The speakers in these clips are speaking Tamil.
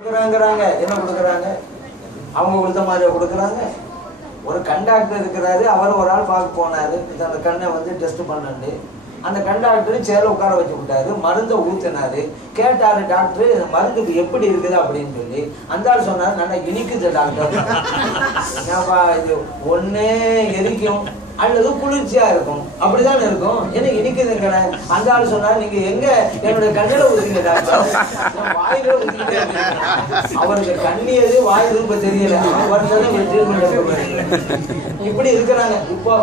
கொடுக்குறாங்கிறாங்க. என்ன கொடுக்குறாங்க? அவங்க கொடுத்த மாதிரியா கொடுக்குறாங்க? ஒரு கண்டாக்டர் இருக்கிறாரு, அவர் ஒரு ஆள் பார்க்க போனாரு, அந்த கண்ணை வந்து டெஸ்ட் பண்ணு. அந்த கண்டாக்டர் சேரில் உட்கார வச்சு விட்டாரு, மருந்தை ஊற்றினாரு. கேட்டாரு டாக்டர் மருந்துக்கு எப்படி இருக்குது அப்படின்னு சொல்லி. அந்த ஆள் சொன்னார், நல்லா இனிக்குது டாக்டர். இது ஒன்னே எரிக்கும் அல்லது குளிர்ச்சியா இருக்கும், அப்படிதான் இருக்கும். என்ன இனிக்குதுங்க? அந்த ஆள் சொன்னார், நீங்க எங்க என்னுடைய கண்ணில ஊதுறீங்க டாக்டர்? வாயில ஊதிங்க. அவருக்கு கண்ணியது வாயு இப்ப தெரியல. இப்படி இருக்கிறாங்க இப்போ.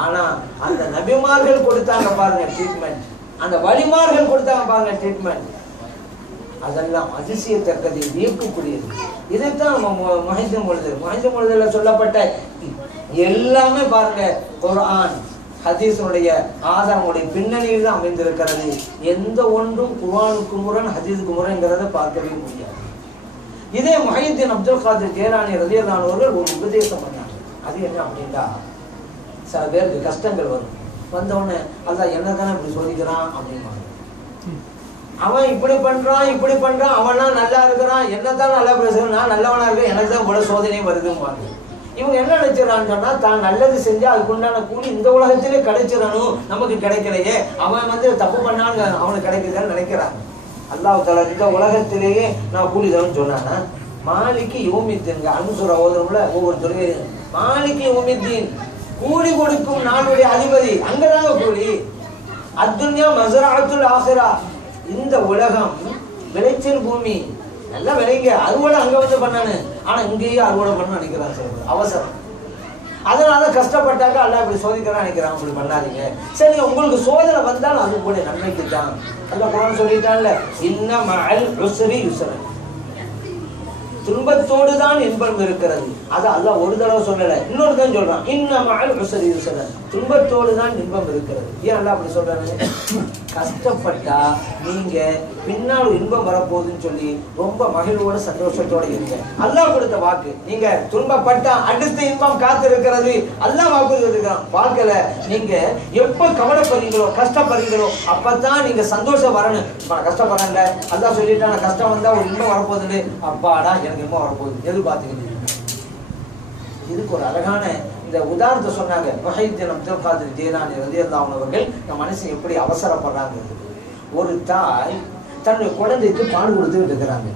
ஆனா அந்த நபிமார்கள் கொடுத்தாங்க பாருங்க ட்ரீட்மெண்ட், அந்த வழிமார்கள் கொடுத்தாங்க பாருங்க ட்ரீட்மெண்ட், அதெல்லாம் அதிசயத்தக்கது, வியக்கக்கூடியது. இதைத்தான் நம்ம மஹிதம் பொழுதுல சொல்லப்பட்ட எல்லாமே பாருங்க குர்ஆன் ஹதீஸுடைய ஆதாரமுடைய பின்னணியில் தான் அமைந்திருக்கிறது. எந்த ஒன்றும் குர்ஆனுக்கு முரண் ஹதீஸுக்கு முரண்ங்கிறத பார்க்கவே முடியாது. இதே முஹையீன் அப்துல் காதிர் ஜீலானி ரலியல்லாஹு அன்ஹு அவர்கள் ஒரு உபதேசம் பண்ணாங்க. அது என்ன அப்படின்னா, சில பேருக்கு கஷ்டங்கள் வரும், வந்தவுடனே அல்லாஹ் என்ன தானே இப்படி சோதிக்கிறான் அப்படின்பாங்க. அவன் இப்படி பண்றான் அவனா நல்லா இருக்கிறான், என்னதான் நல்லா பேசுறான், நான் நல்லவனா இருக்கேன், எனக்கு தான் கூட சோதனையும் வருதும்பாங்க. இவங்க என்ன நினைச்சிடறான்னு சொன்னா, தான் நல்லது செஞ்சா அதுக்குண்டான கூலி இந்த உலகத்திலே கிடைச்சிடணும், நமக்கு கிடைக்கலையே, அவன் வந்து தப்பு பண்ணான்னு அவனுக்கு கிடைக்குதுன்னு நினைக்கிறாங்க. அல்லாஹ் தஆலா இந்த உலகத்திலேயே நான் கூலி தரேன்னு சொன்னானா, மாலிக்கு யௌமித்தீன் அனுசுர ஓதுறோம்ல ஒவ்வொரு துறையும், மாலிக்கு யௌமித்தீன் கூலி கொடுக்கும் நாளுடைய அதிபதி, அங்கதாங்க கூலி. அத்துன்யா மஸ்ரஅத்துல் ஆখিরা, இந்த உலகம் விளைச்சல் பூமி, நல்லா விளைங்க, அறுவடை அங்க வந்து பண்ணானு, ஆனா இங்கேயே அறுவடை பண்ண நினைக்கிறான் சார், அவசரம். அதனால கஷ்டப்பட்டாக்க அல்லாஹ் இப்படி சோதிக்கிறான் நினைக்கிறான். அப்படி பண்ணாதீங்க. சரி, உங்களுக்கு சோதனை வந்தாலும் அது கூட நன்மைக்கு தான். அல்லாஹ் குர்ஆன் சொல்லிட்டான்ல, இன்ன மஅல் உஸ்ரி யுஸ்ரா, துன்பத்தோடு தான் இன்பம் இருக்கிறது. அது அல்லாஹ் ஒரு தடவை சொல்லல, இன்னொரு தான் சொல்றான், இன்ன மஅல் உஸ்ரி யுஸ்ரா, துன்பத்தோடு தான் இன்பம் இருக்கிறது. ஏன் அல்லாஹ் அப்படி சொல்றாரு? கஷ்டப்பட்டா நீங்க பின்னால் இன்பம் வரப்போகுதுன்னு சொல்லி ரொம்ப மகிழ்வோட சந்தோஷத்தோட இருங்க. அல்லாஹ் கொடுத்த வாக்கு. நீங்க துன்பப்பட்டா அடுத்த இன்பம் காத்து இருக்கிறது, அல்லாஹ் வாக்கு இருக்கிறான். வாழ்க்கையில நீங்க எப்ப கவலைப்படுறீங்களோ கஷ்டப்படுறீங்களோ அப்பதான் நீங்க சந்தோஷம் வரணும். கஷ்டப்படுறாங்க, அல்லாஹ் சொல்லிட்டா கஷ்டம் வந்தா ஒரு இன்பம் வரப்போகுது, அப்பாடா எனக்கு இன்பம் வரப்போகுது எதிர்பார்த்துக்கிட்டு. இதுக்கு ஒரு அழகான இந்த உதாரணத்தை சொன்னாங்க முஹையீன் அப்துல் காதிர் ஜீலானி ரலியல்லாஹு அன்ஹு அவர்கள். இந்த மனுஷன் எப்படி அவசரப்படுறாங்க. ஒரு தாய் தன்னுடைய குழந்தைக்கு பால் கொடுத்துக்கிட்டு இருக்கிறாங்க.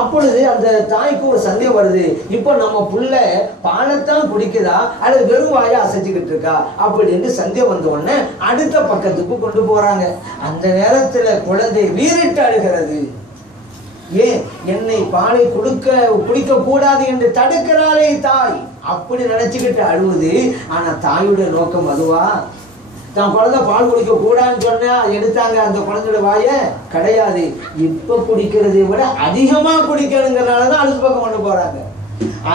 அப்பொழுது அந்த தாய்க்கு ஒரு சந்தேகம் வருது, இப்போ நம்ம புள்ள பாலைத்தான் குடிக்குதா அல்லது வெறும் வாயை அசைச்சுக்கிட்டு இருக்கா அப்படின்னு சந்தேகம் வந்த உடனே அடுத்த பக்கத்துக்கு கொண்டு போறாங்க. அந்த நேரத்துல குழந்தை வீறிட்டு அழுகிறது. ஏன் என்னை பாலை குடிக்க கூடாது என்று தடுக்கிறாளே தாய், அப்படி நினைச்சுக்கிட்டு அழுவுது. ஆனா தாயுடைய நோக்கம் அதுவா? தான் குழந்தை பால் குடிக்க கூடாதுன்னு சொன்னா எடுத்தாங்க அந்த குழந்தையோட வாய கிடையாது. இப்ப குடிக்கிறதை விட அதிகமா குடிக்கணுங்கிறனாலதான் அடுத்த பக்கம் கொண்டு போறாங்க.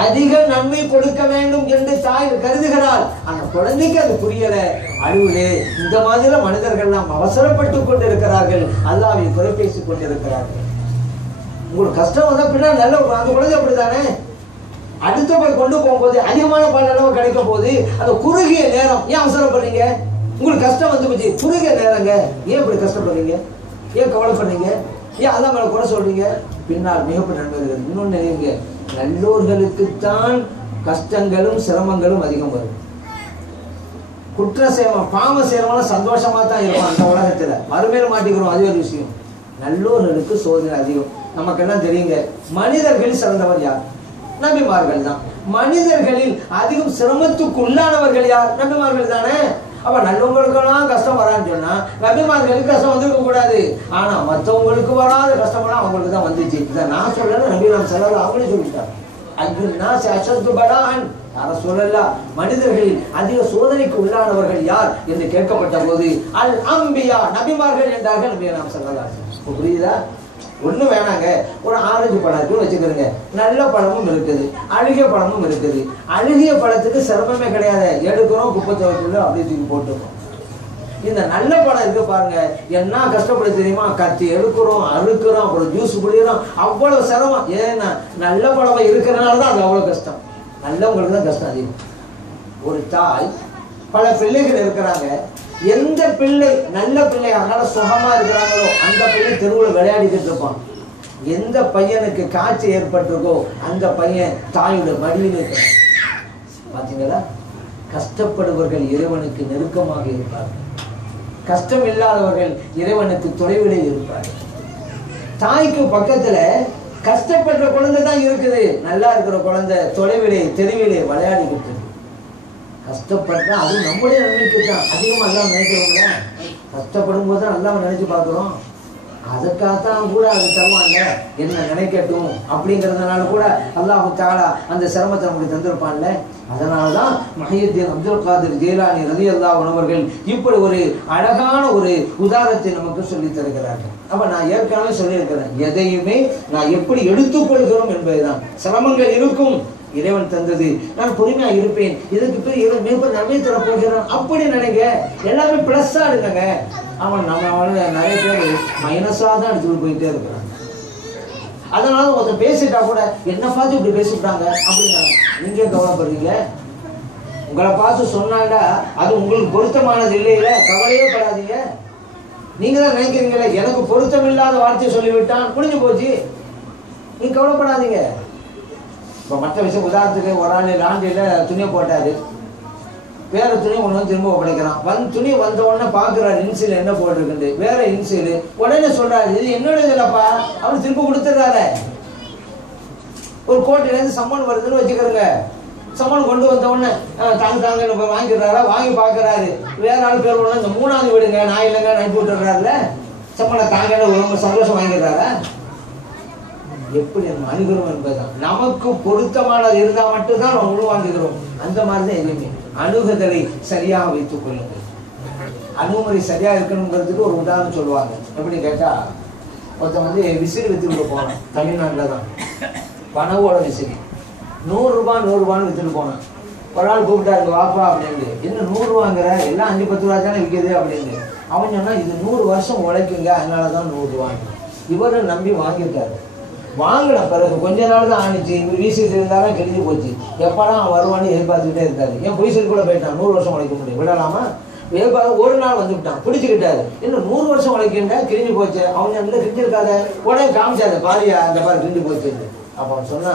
அதிக நன்மை கொடுக்க வேண்டும் என்று தாய் கருதுகிறாள். ஆனா குழந்தைக்கு அது புரியல, அழுவுது. இந்த மாதிரி மனிதர்கள் நாம் அவசரப்பட்டு கொண்டிருக்கிறார்கள், அல்லாஹ்வை குறை பேசிக் கொண்டிருக்கிறார்கள். உங்களுக்கு கஷ்டம் வந்தா பின்னாடி நல்ல அந்த குழந்தை அப்படித்தானே அடுத்த போய் கொண்டு போகும்போது அதிகமான பால் அளவு கிடைக்க போகுது. அந்த குறுகிய நேரம் ஏன் அவசரப்படுறீங்க? உங்களுக்கு கஷ்டம் வந்து போச்சு, குறுகிய நேரங்க, ஏன் இப்படி கஷ்டப்படுறீங்க? ஏன் கவலைப்படுறீங்க? ஏன் அதான் மேல குறை சொல்றீங்க? பின்னால் மிகப்பெரிய நண்பர்கள் இன்னொன்னு நினைவுங்க, நல்லோர்களுக்குத்தான் கஷ்டங்களும் சிரமங்களும் அதிகம் வரும். குற்ற சேவம் பாவ சேவம் சந்தோஷமா தான் இருக்கும் அந்த உலகத்துல, மறுமையில மாட்டிக்கிறோம், அது ஒரு விஷயம். நல்லோர்களுக்கு சோதனை அதிகம். நமக்கு எல்லாம் தெரியுங்க, மனிதர்களில் சிறந்தவர் யார்? நபிமார்கள் தான். மனிதர்களில் அதிகம் சிரமத்துக்கு உள்ளானவர்கள் யார்? நபிமார்கள் தானே. அப்ப நல்லவங்களுக்கெல்லாம் கஷ்டம் வரான்னு சொன்னா நபிமார்களுக்கு கஷ்டம் வந்துருக்க கூடாது. ஆனா மற்றவங்களுக்கு வராத கஷ்டமெல்லாம் அவங்களுக்கு தான் வந்துச்சு. இதை நான் சொல்லல, நபி நாம் சொல்லல, அவங்களே சொல்லிட்டாங்க. மனிதர்களில் அதிக சோதனைக்கு உள்ளானவர்கள் யார் என்று கேட்கப்பட்ட போது அல் அம்பியா, நபிமார்கள் என்றார்கள். நபி நாம் சொல்லலாம். புரியுதா? ஒண்ணு வேணாங்க, ஒரு ஆரஞ்சு பழம் இருக்கு வச்சுக்கிறீங்க, நல்ல பழமும் இருக்குது, அழுகிய பழமும் இருக்குது. அழுகிய பழத்துக்கு சிரமமே கிடையாது, எடுக்கிறோம் குப்பை துவைக்குள்ள அப்படியே தூக்கி போட்டுருக்கோம். இந்த நல்ல பழம் இருக்கு பாருங்க, என்ன கஷ்டப்பட தெரியுமா? கத்தி எடுக்கிறோம், அறுக்கிறோம், அப்புறம் ஜூஸ் குடிக்கிறோம், அவ்வளவு சிரமம். ஏன்னா நல்ல பழம் இருக்கிறனாலதான் அது அவ்வளவு கஷ்டம். நல்லவங்களுக்கு தான் கஷ்டம் அதிகம். ஒரு தாய் பல பிள்ளைகள் இருக்கிறாங்க, எந்த பிள்ளை நல்ல பிள்ளை அதனால சுகமா இருக்கிறாங்களோ அந்த பிள்ளை தெருவில் விளையாடிக்கிட்டு இருப்பான். எந்த பையனுக்கு காய்ச்சல் ஏற்பட்டிருக்கோ அந்த பையன் தாயோட மடியில் இருக்க. பாத்தீங்களா? கஷ்டப்படுபவர்கள் இறைவனுக்கு நெருக்கமாக இருப்பார்கள், கஷ்டம் இல்லாதவர்கள் இறைவனுக்கு தொலைவிலே இருப்பார்கள். தாய்க்கு பக்கத்துல கஷ்டப்படுற குழந்தை தான் இருக்குது, நல்லா இருக்கிற குழந்தை தொலைவிலே தெருவிலே விளையாடிக்கிட்டு இருக்கு. கஷ்டப்பட்டா அது நம்முடைய நன்மைக்கு தான். அதிகமா எல்லாம் நினைக்கிறோம்ல, கஷ்டப்படும் போது தான் எல்லாம் நினைச்சு பார்க்கிறோம். அதுக்காகத்தான் கூட அது தருவாங்க, என்ன நினைக்கட்டும் அப்படிங்கிறதுனால கூட அல்லாஹு தஆலா அந்த சிரமத்தை நமக்கு தந்திருப்பான்ல. அதனாலதான் முஹையத்தீன் அப்துல் காதிர் ஜீலானி ரலியல்லாஹு அன்ஹு அவர்கள் இப்படி ஒரு அழகான ஒரு உதாரணத்தை நமக்கு சொல்லி தருகிறார்கள். அப்ப நான் ஏற்கனவே சொல்லியிருக்கிறேன், எதையுமே நான் எப்படி எடுத்துக்கொள்கிறோம் என்பதுதான். சிரமங்கள் இருக்கும், இறைவன் தந்தது, நான் பொறுமையா இருப்பேன், இதுக்கு பேர் இறைவன் மிக நன்மை தர போகிறான் அப்படி நினைங்க. எல்லாமே பிளஸ்ஸா எடுங்க. அவன் நம்ம நிறைய பேர் மைனஸா தான் எடுத்துட்டு போயிட்டே இருக்கிறாங்க. அதனால ஒருத்தர் பேசிட்டா கூட என்ன பார்த்து இப்படி பேசிட்டாங்க அப்படிங்க, நீங்க கவலைப்படுறீங்க. உங்களை பார்த்து சொன்னாண்டா அது உங்களுக்கு பொருத்தமானது இல்லையில, கவலையே படாதீங்க. நீங்க தான் நினைக்கிறீங்களே எனக்கு பொருத்தம் இல்லாத வார்த்தையை சொல்லிவிட்டான், முடிஞ்சு போச்சு, நீங்க கவலைப்படாதீங்க. இப்போ மற்ற விஷயம், உதாரணத்துக்கு ஒரு ஆள் லாண்டியில துணியை போட்டாரு, வேற துணி ஒன்று வந்து திரும்ப ஒப்படைக்கிறான். துணி வந்த உடனே பாக்குறாரு இன்சில் என்ன போட்டிருக்கு, வேற இன்சில். உடனே சொல்றாரு இது என்னோட இல்லப்பா, அவரு திரும்ப கொடுத்துட்றாரு. ஒரு கோர்ட்டுல இருந்து சம்மன் வருதுன்னு வச்சுக்கிறோங்க, சம்மன் கொண்டு வந்த உடனே தாங்க வாங்கிடுறாரா, வாங்கி பாக்குறாரு, வேற ஆள் பேர் உடனே இந்த 3வது வீடுங்க நான் இல்லைங்க அனுப்பி விட்டுறாருல, சம்மனை தாங்க ரொம்ப சந்தோஷம் வாங்கிடுறாரா? எப்படி நம்ம அணுகிறோம் என்பதுதான். நமக்கு பொருத்தமானது இருந்தா மட்டும்தான் நம்ம உள்வாங்குகிறோம். அந்த மாதிரிதான் எதுவுமே அணுகுதலை சரியாக வைத்துக் கொள்ளுங்கள். அணுகுமுறை சரியா இருக்கணுங்கிறதுக்கு ஒரு உதாரணம் சொல்லுவாங்க. எப்படி கேட்டா, ஒருத்தன் வந்து விசிறி வித்துட்டு போனான், தமிழ்நாட்டில் தான், பணவோட விசிறி 100 ரூபாய் 100 ரூபான்னு வித்துட்டு போனான். ஒரு ஆள் கூப்பிட்டாரு, வாப்பா அப்படின்னு. என்ன 100 ரூபாங்கிற, எல்லாம் 5-10 ரூபா தானே விற்கிது அப்படின்னு. அவன் சொன்னா இது 100 வருஷம் உழைக்குங்க, அதனாலதான் 100 ரூபாய். இவரை நம்பி வாங்கிட்டாரு. வாங்கின பிறகு கொஞ்ச நாள் தான் ஆணிச்சு, வீசிட்டு இருந்தாலும் கிழிஞ்சு போச்சு. எப்படா அவன் வருவான்னு எதிர்பார்த்துக்கிட்டே இருந்தாரு. ஏன் பொய்சல் கூட போயிட்டான், 100 வருஷம் உழைக்க முடியும், விடலாமா? ஒரு நாள் வந்துவிட்டான், பிடிச்சுக்கிட்டாரு. இன்னும் 100 வருஷம் உழைக்கின்ற கிழிஞ்சு போச்சு. அவங்க அந்த கிழிஞ்சிருக்காத உடனே காமிச்சாரு, பாரியா அந்த பாரு கிழிஞ்சு போச்சு. அப்ப அவன் சொன்னா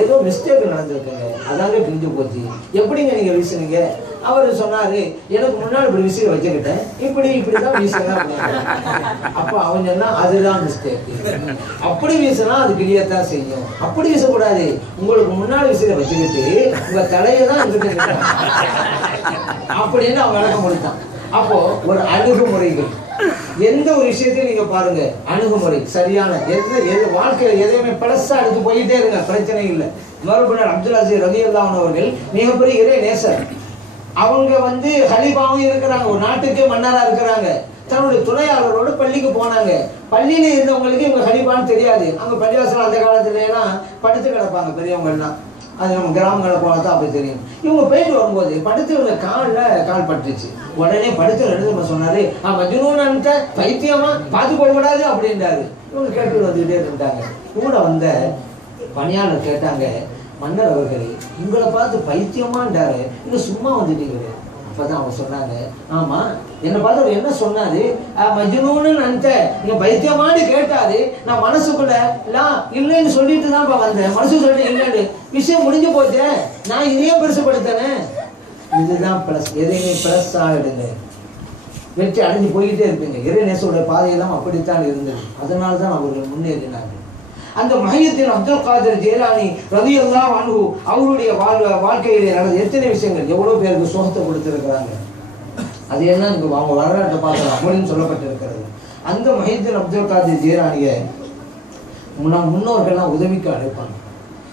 ஏதோ மிஸ்டேக் நடந்திருக்குங்க, அதாங்க கிழிஞ்சு போச்சு. எப்படிங்க நீங்க வீசுனீங்க? அவரு சொன்னாரு, எனக்கு முன்னாடி இப்படி விசிறி வச்சுக்கிட்டேன், இப்படிதான் வீசலாம். அப்ப அவன் சொன்னா அதுதான் மிஸ்டேக், அப்படி வீசினா அது கிளியத்தான் செய்யும், அப்படி வீசக்கூடாது. உங்களுக்கு முன்னாடி விசிறி வச்சுக்கிட்டு உங்க தலையதான் எங்கிட்ட அப்படின்னு அவன் விளக்கம் கொடுத்தான். அப்போ ஒரு அணுகுமுறைகள், எந்த ஒரு விஷயத்தையும் நீங்க பாருங்க, அணுகுமுறை சரியான, வாழ்க்கையில எதையுமே பிளஸா எடுத்து போயிட்டே இருங்க, பிரச்சனை இல்லை. மறுபடியும் அப்துல் அசீஸ் ரலியல்லாஹு அன்ஹு அவர்கள் மிகப்பெரிய இறை நேசர். அவங்க வந்து ஹலீஃபாவும் இருக்கிறாங்க, ஒரு நாட்டுக்கு மன்னரா இருக்கிறாங்க. தன்னுடைய துணையாளரோடு பள்ளிக்கு போனாங்க. பள்ளியில இருந்தவங்களுக்கு இவங்க ஹலீஃபான்னு தெரியாது. அங்க பள்ளிவாசல் அந்த காலத்துல எல்லாம் படுத்து கிடப்பாங்க பெரியவங்க எல்லாம், அது நம்ம கிராமங்களை போனதான் அப்படி தெரியும். இவங்க போயிட்டு வரும்போது படுத்து இவங்க கால் பட்டுச்சு. உடனே படுத்து எழுத சொன்னாரு, மஜ்னூன்ட்ட பைத்தியமா பார்த்து கொள்ளக்கூடாது அப்படின்றாரு. இவங்க கேட்டு வந்துகிட்டே இருந்தாங்க. கூட வந்த பணியாளர் கேட்டாங்க, மன்னர் அவர்களே உங்களை பார்த்து பைத்தியமான்றாரு, இங்க சும்மா வந்துட்டீங்களே. அப்பதான் அவங்க சொன்னாங்க, ஆமா என்னை பார்த்து அவர் என்ன சொன்னாரு, மஜ்னூன்னு நீங்க பைத்தியமானு கேட்டாரு. நான் மனசுக்குள்ள இல்லைன்னு சொல்லிட்டு தான் வந்தேன், மனசு சொல்லிட்டு இல்லைன்னு, விஷயம் முடிஞ்சு போச்சே, நான் இதையே பெருசுப்படுத்தேன். இதுதான் பிளஸ். எதையுமே பிளஸ் ஆகிடுங்க, வெற்றி அடைஞ்சு போய்கிட்டே இருப்பீங்க. இறைநேசோட பாதையெல்லாம் அப்படித்தான் இருந்தது. அதனால்தான் அவர்கள் முன்னேறினாங்க. அந்த முஹையத்தீன் அப்துல் காதிர் ஜீலானி ரலியல்லாஹு அன்ஹு அவருடைய வாழ்க்கையிலே நடந்த எத்தனை விஷயங்கள், எவ்வளவு பேருக்கு சுகத்தை கொடுத்திருக்கிறாங்க. அது என்ன அவங்க வரலாற்றை பார்க்கலாம் அப்படின்னு சொல்லப்பட்டிருக்கிறது. அந்த முஹையத்தீன் அப்துல் காதிர் ஜீலானியை நம் முன்னோர்கள்லாம் உதவிக்கு அழைப்பாங்க.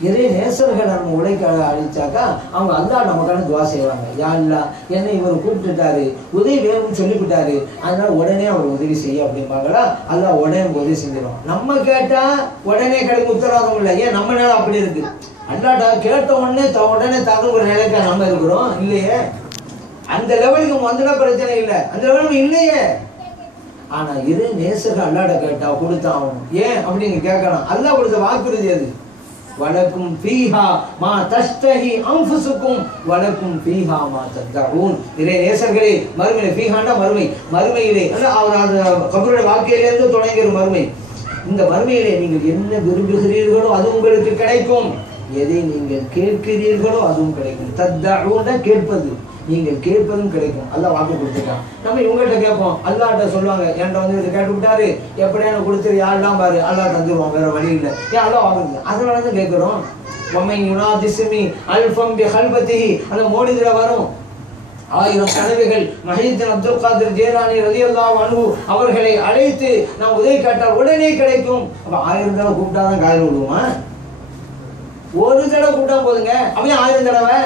இறை நேசர்களை நம்ம உழைக்க அழிச்சாக்கா அவங்க அல்லாஹ் நமக்கான துவா செய்வாங்க. யா அல்லாஹ் என்னை இவர் கூப்பிட்டுட்டாரு, உதவி வேணும்னு சொல்லிவிட்டாரு, அதனால உடனே அவர் உதவி செய்ய அப்படிம்பாங்களா, அல்லாஹ் உடனே உதவி செஞ்சிடும். நம்ம கேட்டா உடனே கிடைக்கும் உத்தரவாதம் இல்லை. ஏன் நம்ம நேரம் அப்படி இருக்கு, அல்லாட்டா கேட்ட உடனே தகுந்த ஒரு நிலைக்கா நம்ம இருக்கிறோம் இல்லையே. அந்த லெவலுக்கு வந்துட்டா பிரச்சனை இல்லை, அந்த லெவலுக்கு இல்லையே. ஆனா இறை நேசர்கள் அல்லாட்ட கேட்டா கொடுத்தான் ஆகணும். ஏன் அப்படின்னு கேட்கலாம். அல்லாஹ் கொடுத்த வாக்குறுதி அது. வலக்கும் ஃபீஹா மா தஷ்தஹி அன்ஃபுசுக்கும் வலக்கும் ஃபீஹா மா ததஊன். இறை நேசர்களே, மறுமையிலே, ஃபீஹாண்டா மறுமை, மறுமையிலே அந்த கபருடைய வாழ்க்கையிலிருந்து தொடங்கிற மறுமை. இந்த மறுமையிலே நீங்கள் என்ன விரும்புகிறீர்களோ அது உங்களுக்கு கிடைக்கும், எதை நீங்கள் கேட்கிறீர்களோ அதுவும் கிடைக்கும். தத்தஊன கேட்பது, நீங்கள் கேட்பதும் கிடைக்கும். அல்லாஹ் வாக்கு கொடுத்துட்டான். நம்ம இவங்கள்ட்ட கேட்போம், அல்லாஹ்ட்ட சொல்லுவாங்க என்கிட்ட வந்து இதை கேட்டு விட்டாரு எப்படியான கொடுத்துரு யாரெல்லாம் பாரு அல்லாஹ் தந்துருவான், வேற வழி இல்லை. ஏன் அல்லாஹ் வாக்கு, அதனால தான் கேட்கிறோம். அந்த மோடிதுல வரும் 1000 கனவுகள் மஹீதீன் அப்துல் காதிர் ஜீலானி ரலியல்லாஹு அன்ஹு அவர்களை அழைத்து நாம் உதவி கேட்டால் உடனே கிடைக்கும். அப்ப 1000 தடவை கூப்பிட்டாதான் காதல் விடுவோமா? ஒரு தடவை கூப்பிட்டா போதுங்க. அப்படியே 1000 தடவை,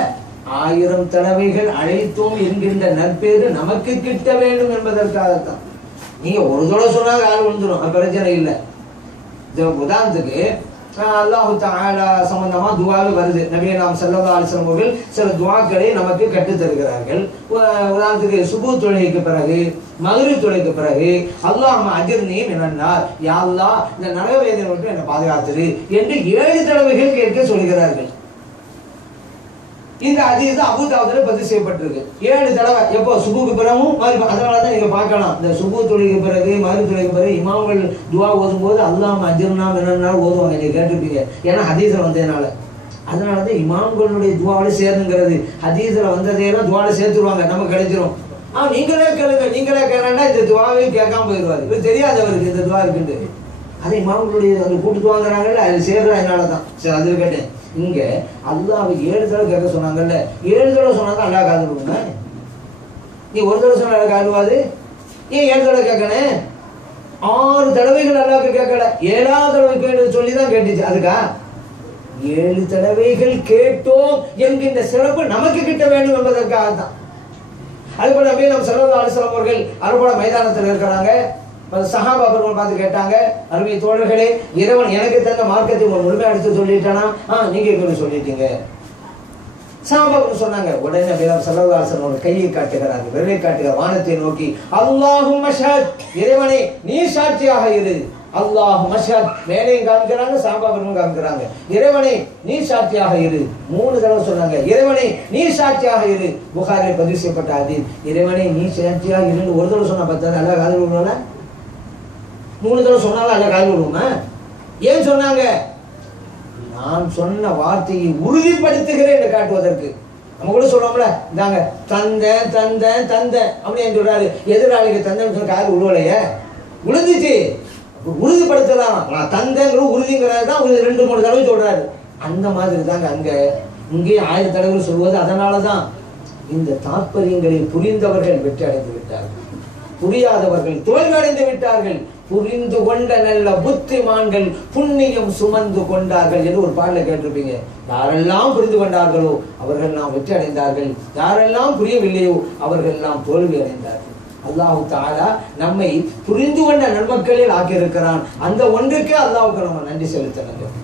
1000 தடவைகள் அழைத்தோம் என்கின்ற நற்பேரு நமக்கு கிட்ட வேண்டும் என்பதற்காகத்தான். நீங்க ஒரு தடவை சொன்னா காதல் விழுந்துடும், அது பிரச்சனை இல்லை. உதாரணத்துக்கு அல்லாஹு தஆலா சம்பந்தமா துஆவே வருது. நபியே நாம் ஸல்லல்லாஹு அலைஹி வஸல்லம் அவர்கள் சில துஆக்களை நமக்கு கற்றுத் தருகிறார்கள். உதாரணத்துக்கு சுபூஹ் தொழுகைக்கு பிறகு, மக்ரிப் தொழுகைக்கு பிறகு அல்லாஹும்ம அஜிர்னி மினன்னார், யா அல்லாஹ் இந்த நரக வேதனை விட்டு என்னை பாதுகாத்துரு என்று 7 தடவைகள் கேட்க சொல்கிறார்கள். இந்த ஹதீஸ் அபூ தாவூதுல பதிவு செய்யப்பட்டிருக்கு. 7 தடவை எப்போ சுபூக்கு பிறகும் மக்ரிப். அதனால தான் நீங்க பார்க்கலாம் இந்த சுபூஹ் தொழுகைக்கு பிறகு மக்ரிப் தொழுகைக்கு பிறகு இமாம்கள் துஆ ஓதும்போது அல்லாஹும்ம அஜிர்னா மினன்னார் ஓதுவாங்க. நீங்க கேட்டிருப்பீங்க, ஏன்னா ஹதீஸ்ல வந்ததுனால. அதனால தான் இமாம்களுடைய துஆவோட சேருங்கிறது. ஹதீஸ்ல வந்ததையெல்லாம் துஆல சேர்த்துருவாங்க, நமக்கு கிடைச்சிரும். நீங்களே கேளுங்க, நீங்களே கேளுன்னா இந்த துஆவே கேட்காம போயிடுவாரு. இது தெரியாதவருக்கு இந்த துஆ இருக்குன்னு. அதை இமாம்களுடைய அந்த கூட்டு துஆங்கிறாங்கல்ல, அது சேர்றதுனால தான். சரி, அது கேட்டேன். இங்க அல்லாஹ் 7 தடவை கேட்க சொன்னாங்கல்ல, 7 தடவை சொன்னாதான் அல்லாஹ் காது கொடுங்க. நீ ஒரு தடவை சொன்னா அல்லாஹ் காதுவாது, ஏன் 7 தடவை கேட்கணும்? 6 தடவைகள் அல்லாஹ்க்கு கேட்கல, 7ஆவது தடவை கேட்டு சொல்லிதான் கேட்டுச்சு. அதுக்கா 7 தடவைகள் கேட்டோம் என்கின்ற சிறப்பு நமக்கு கிட்ட வேண்டும் என்பதற்காக தான். அதுபோல நபி நாம் ஸல்லல்லாஹு அலைஹி வஸல்லம் அவர்கள் அருபட மைதானத்தில் இருக்கிறாங்க. சஹாபாக்கள் பார்த்து கேட்டாங்க, அருமை தோழர்களே, இறைவன் எனக்கு தந்த மார்க்கத்தை உங்க முழுமையா எடுத்து சொல்லிட்டானா? நீங்க எங்க சொல்லிட்டீங்க. சஹாபாக்கள் சொன்னாங்க. உடனே நபி ஸல்லல்லாஹு அலைஹி வஸல்லம் கையை காட்டுகிறார்கள், விரலை காட்டுகிறார் வானத்தை நோக்கி, அல்லாஹும்ம ஷஹத், இறைவனே நீ சாட்சியாக இரு. அல்லாஹும்ம ஷஹத் மேலையும் காமிக்கிறாங்க, சஹாபாக்களும் காமிக்கிறாங்க. இறைவனே நீ சாட்சியாக இரு. 3 தடவை சொன்னாங்க, இறைவனே நீ சாட்சியாக இரு. புகாரில் பதிவு செய்யப்பட்ட ஹதீஸ். இறைவனே நீ சாட்சியாக இருன்னு ஒரு தடவை சொன்னா பத்தாது, அல்லாஹ் காதுல விடுவானா? 3 தடவை சொன்னாலும் அல்லாஹ் காதுல விடுவோமா? ஏன் சொன்னாங்க? நான் சொன்ன வார்த்தையை உறுதிப்படுத்துகிறேன் என்று காட்டுவதற்கு. நம்ம கூட சொல்றோம்ல, இந்தாங்க தந்த தந்த தந்த அப்படின்னு சொல்றாரு. எதிராளிக்கு தந்தன்னு சொன்ன காது விடுவலையே, விழுந்துச்சு. உறுதிப்படுத்தலாம், நான் தந்தங்கிற உறுதிங்கிறது தான் 2-3 தடவை சொல்றாரு. அந்த மாதிரி தாங்க அங்க இங்கேயும் 1000 தடவை சொல்வது. அதனாலதான் இந்த தாற்பயங்களை புரிந்தவர்கள் வெற்றி அடைந்து விட்டார்கள், புரியாதவர்கள் தோல்வி அடைந்து விட்டார்கள். புரிந்து கொண்ட நல்ல புத்திமான்கள் புண்ணியம் சுமந்து கொண்டார்கள் என்று ஒரு பாடலை கேட்டிருப்பீங்க. யாரெல்லாம் புரிந்து கொண்டார்களோ அவர்கள் எல்லாம் வெற்றி அடைந்தார்கள், யாரெல்லாம் புரியவில்லையோ அவர்கள் எல்லாம் தோல்வி அடைந்தார்கள். அல்லாஹு தஆலா நம்மை புரிந்து கொண்ட நன்மக்களில் ஆக்கியிருக்கிறான். அந்த ஒன்றுக்கே அல்லாஹ்வுக்கு நம்ம நன்றி செலுத்தணும்.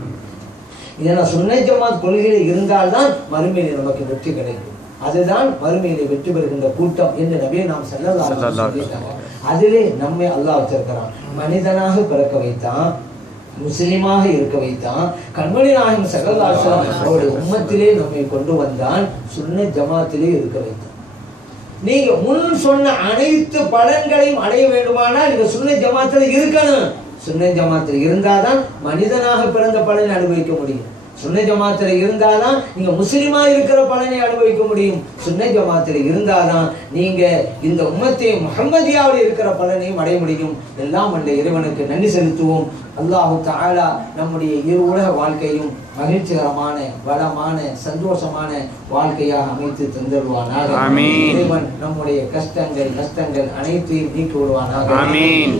இதெல்லாம் சுன்னத் ஜமாத் கொள்கையில் இருந்தால்தான் மறுமையில் நமக்கு வெற்றி கிடைக்கும். அதுதான் மறுமையிலே வெற்றி பெறுகின்ற கூட்டம் என்று நபியே நாம் ஸல்லல்லாஹு அலைஹி வஸல்லம் சொல்லிட்டாங்க. அதிலே நம்மை அல்லாஹ் வச்சிருக்கிறான். மனிதனாக பிறக்க வைத்தான், முஸ்லிமாக இருக்க வைத்தான். கண்மணி நாயகம் ஸல்லல்லாஹு அலைஹி வஸல்லம் அவருடைய உம்மத்திலே நம்மை கொண்டு வந்தான், சுன்னத் ஜமாத்திலே இருக்க வைத்தான். நீங்க முன் சொன்ன அனைத்து பலன்களையும் அடைய வேண்டுமானால் நீங்க சுன்னத் ஜமாத்தில் இருக்கணும். சுன்னத் ஜமாத்தில் இருந்தாதான் மனிதனாக பிறந்த பலனை அனுபவிக்க முடியும். சுன்னத் ஜமாத்தில் இருந்தாதான் நீங்க முஸ்லிமா இருக்கிற பலனை அனுபவிக்க முடியும். சுன்னத் ஜமாத்தில் இருந்தாதான் நீங்க இந்த உம்மத்தை முஹம்மதியாவில் இருக்கிற பலனையும் அடைய முடியும். எல்லாம் அந்த இறைவனுக்கு நன்றி செலுத்துவோம். அல்லாஹு தஆலா நம்முடைய இரு உலக வாழ்க்கையும் மகிழ்ச்சிகரமான, வளமான, சந்தோஷமான வாழ்க்கையாக அமைத்து தந்துடுவானாக. இறைவன் நம்முடைய கஷ்டங்கள் நஷ்டங்கள் அனைத்தையும் நீக்கி விடுவானாக. ஆமீன்.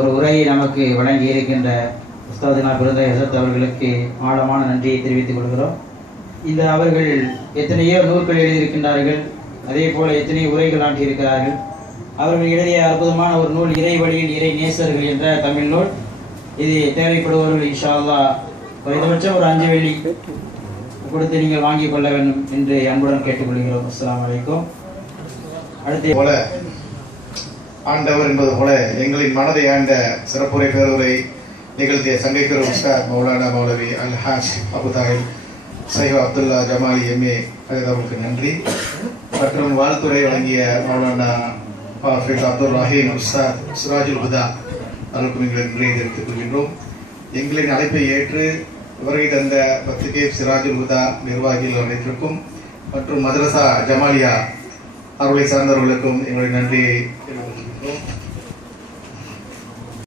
ஒரு உரையை நமக்கு வழங்கி இருக்கின்ற உஸ்தாதுனா குழந்தை ஹசரத் அவர்களுக்கு ஆழமான நன்றியை தெரிவித்துக் கொள்கிறோம். இந்த அவர்கள் எத்தனையோ நூல்கள் எழுதியிருக்கின்றார்கள், அதே போல எத்தனையோ உரைகள் ஆற்றியிருக்கிறார்கள். அவர்கள் எழுதிய அற்புதமான ஒரு நூல் இறை வழியில் இறை நேசர்கள் என்ற தமிழ் நூல். இது தேவைப்படுபவர்கள் இன்ஷா அல்லாஹ் குறைந்தபட்சம் ஒரு 5 வெள்ளி கொடுத்து நீங்கள் வாங்கிக் கொள்ள வேண்டும் என்று அன்புடன் கேட்டுக்கொள்கிறோம். அஸ்ஸலாமு அலைக்கும். அடுத்து போல ஆண்டவர் என்பது போல எங்களின் மனதை ஆண்ட சிறப்புரை பேருரை நிகழ்த்திய சங்கைக்குரு உஸ்தாத் மௌலானா மௌலவி அல் ஹாஜ் அபு தாஹிர் சையத் அப்துல்லா ஜமாலி எம்ஏ அவர்களுக்கு நன்றி. மற்றும் வாழ்த்துறை வழங்கிய மௌலானா ஹாஃபிஸ் அப்துல் ரஹீம் உஸ்தாத் சிராஜுல் ஹுதா அவர்களுக்கும் எங்களை நன்றியை தெரிவித்துக் கொள்கின்றோம். எங்களின் அழைப்பை ஏற்று வருகை தந்த பத்திரிகை சிராஜுல் ஹுதா நிர்வாகிகள் அனைத்திற்கும் மற்றும் மதரசா ஜமாலியா அவர்களை சார்ந்தவர்களுக்கும் எங்களுடைய நன்றியை தெரிவித்துக் கொள்கின்றோம்.